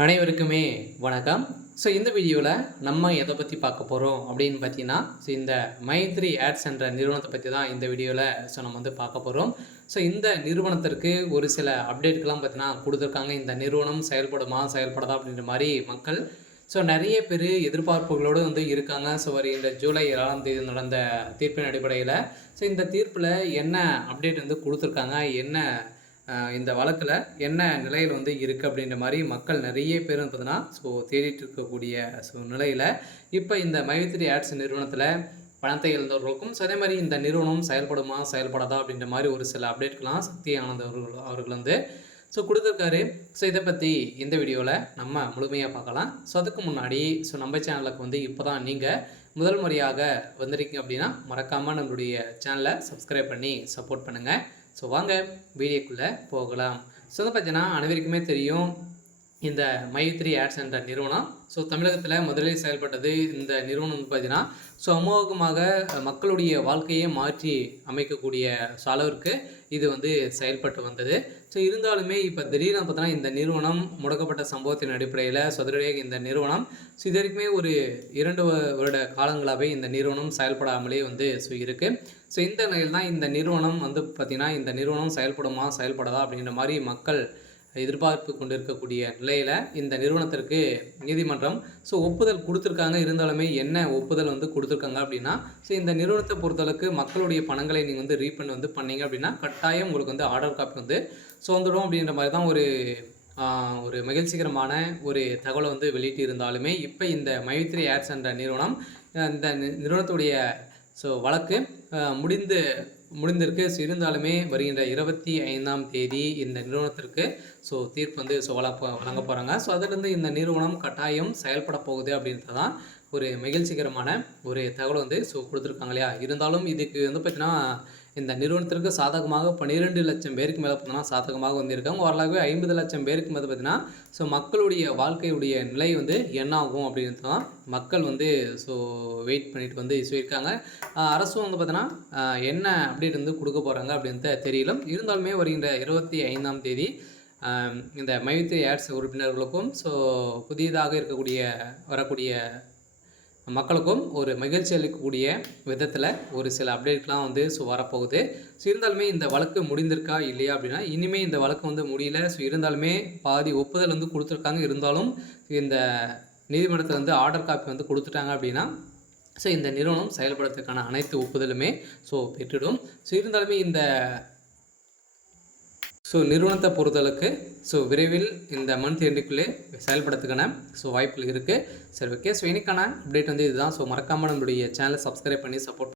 அனைவருக்குமே வணக்கம். ஸோ இந்த வீடியோவில் நம்ம எதை பற்றி பார்க்க போகிறோம் அப்படின்னு பார்த்தீங்கன்னா, இந்த மைத்ரி ஆட்ஸ் என்ற நிறுவனத்தை பற்றி தான் இந்த வீடியோவில் நம்ம வந்து பார்க்க போகிறோம். ஸோ இந்த நிறுவனத்திற்கு ஒரு சில அப்டேட்கள்லாம் பார்த்தீங்கன்னா கொடுத்துருக்காங்க. இந்த நிறுவனம் செயல்படுமா செயல்படாதா அப்படின்ற மாதிரி மக்கள் நிறைய பேர் எதிர்பார்ப்புகளோடு வந்து இருக்காங்க. வருகின்ற ஜூலை 7ஆம் தேதி நடந்த தீர்ப்பின் அடிப்படையில் இந்த தீர்ப்பில் என்ன அப்டேட் வந்து கொடுத்துருக்காங்க, என்ன இந்த வழக்கில் என்ன நிலையில் வந்து இருக்குது அப்படின்ற மாதிரி மக்கள் நிறைய பேர் பார்த்தீங்கன்னா தேடிட்டு இருக்கக்கூடிய நிலையில் இப்போ இந்த மைத்ரி ஆட்ஸ் நிறுவனத்தில் பணத்தை இழந்தவர்களுக்கும் அதே மாதிரி இந்த நிறுவனம் செயல்படுமா செயல்படாதா அப்படின்ற மாதிரி ஒரு சில அப்டேட்கள்லாம் சக்தி ஆனந்த் அவர்கள் வந்து கொடுத்துருக்காரு. இதை பற்றி இந்த வீடியோவில் நம்ம முழுமையாக பார்க்கலாம். அதுக்கு முன்னாடி நம்ம சேனலுக்கு வந்து இப்போ தான் நீங்கள் முதல் முறையாக வந்திருக்கீங்க அப்படின்னா மறக்காமல் நம்மளுடைய சேனலை சப்ஸ்கிரைப் பண்ணி சப்போர்ட் பண்ணுங்கள். வாங்க வீடியோக்குள்ளே போகலாம். வந்து பார்த்தீங்கன்னா அனைவருக்குமே தெரியும், இந்த மைத்ரி ஆட்ஸ் என்ற நிறுவனம் தமிழகத்தில் முதலில் செயல்பட்டது. இந்த நிறுவனம் வந்து பார்த்தீங்கன்னா அமோகமாக மக்களுடைய வாழ்க்கையை மாற்றி அமைக்கக்கூடிய அளவிற்கு இது வந்து செயல்பட்டு வந்தது. இருந்தாலுமே இப்போ திடீர்னு பார்த்தோன்னா இந்த நிறுவனம் முடக்கப்பட்ட சம்பவத்தின் அடிப்படையில் சதுரடியாக இந்த நிறுவனம் இது வரைக்குமே ஒரு 2 வருட காலங்களாகவே இந்த நிறுவனம் செயல்படாமலே வந்து இருக்குது. இந்த நிலையில் தான் இந்த நிறுவனம் வந்து பார்த்திங்கன்னா இந்த நிறுவனம் செயல்படுமா செயல்படாதா அப்படின்ற மாதிரி மக்கள் எதிர்பார்ப்பு கொண்டிருக்கக்கூடிய நிலையில் இந்த நிறுவனத்திற்கு நீதிமன்றம் ஒப்புதல் கொடுத்துருக்காங்க. இருந்தாலுமே என்ன ஒப்புதல் வந்து கொடுத்துருக்காங்க அப்படின்னா, இந்த நிறுவனத்தை பொறுத்தளவுக்கு மக்களுடைய பணங்களை நீங்கள் வந்து ரீஃபண்ட் வந்து பண்ணீங்க அப்படின்னா கட்டாயம் உங்களுக்கு வந்து ஆர்டர் காப்பி வந்து வந்துடும் அப்படின்ற மாதிரி தான் ஒரு மகிழ்ச்சிகரமான ஒரு தகவலை வந்து வெளியிட்டு இருந்தாலுமே இப்போ இந்த மைத்ரி ஆட்ஸ் என்ற நிறுவனம் இந்த நிறுவனத்துடைய வழக்கு முடிந்திருக்கு. இருந்தாலுமே வருகின்ற 25ஆம் தேதி இந்த நிறுவனத்திற்கு தீர்ப்பு வந்து வழங்க போகிறாங்க. அதிலிருந்து இந்த நிறுவனம் கட்டாயம் செயல்பட போகுது அப்படின்றது தான் ஒரு மகிழ்ச்சிகரமான ஒரு தகவல் வந்து கொடுத்துருக்காங்க இல்லையா. இருந்தாலும் இதுக்கு வந்து பார்த்திங்கன்னா இந்த நிறுவனத்திற்கு சாதகமாக 12 லட்சம் பேருக்கு மேலே பார்த்தீங்கன்னா சாதகமாக வந்து இருக்காங்க. ஓரளவு 50 லட்சம் பேருக்கு மேலே பார்த்திங்கன்னா மக்களுடைய வாழ்க்கையுடைய நிலை வந்து என்ன ஆகும் அப்படின்றது தான் மக்கள் வந்து வெயிட் பண்ணிட்டு வந்து சொல்லியிருக்காங்க. அரசும் வந்து பார்த்தீங்கன்னா என்ன அப்டேட் வந்து கொடுக்க போகிறாங்க அப்படின்ட்டு தெரியல. இருந்தாலுமே வருகின்ற 25ஆம் தேதி இந்த மைத்ரி ஆட்ஸ் உறுப்பினர்களுக்கும் புதியதாக வரக்கூடிய மக்களுக்கும் ஒரு மகிழ்ச்சி அளிக்கக்கூடிய விதத்தில் ஒரு சில அப்டேட்லாம் வந்து வரப்போகுது. இருந்தாலுமே இந்த வழக்கு முடிந்திருக்கா இல்லையா அப்படின்னா, இனிமேல் இந்த வழக்கு வந்து முடியல. இருந்தாலுமே பாதி ஒப்புதல் வந்து கொடுத்துருக்காங்க. இருந்தாலும் இந்த நீதிமன்றத்தில் வந்து ஆர்டர் காப்பி வந்து கொடுத்துட்டாங்க அப்படின்னா இந்த நிறுவனம் செயல்படுறதுக்கான அனைத்து ஒப்புதலுமே பெற்றுடும். இருந்தாலுமே இந்த நிறுவனத்தை பொறுத்தளவுக்கு விரைவில் இந்த மந்த் எண்டுக்குள்ளே செயல்படுறதுக்கான வாய்ப்புகள் இருக்குது. ஓகே. இன்னைக்கான அப்டேட் வந்து இதுதான். மறக்காமல் நம்மளுடைய சேனலை சப்ஸ்கிரைப் பண்ணி சப்போர்ட்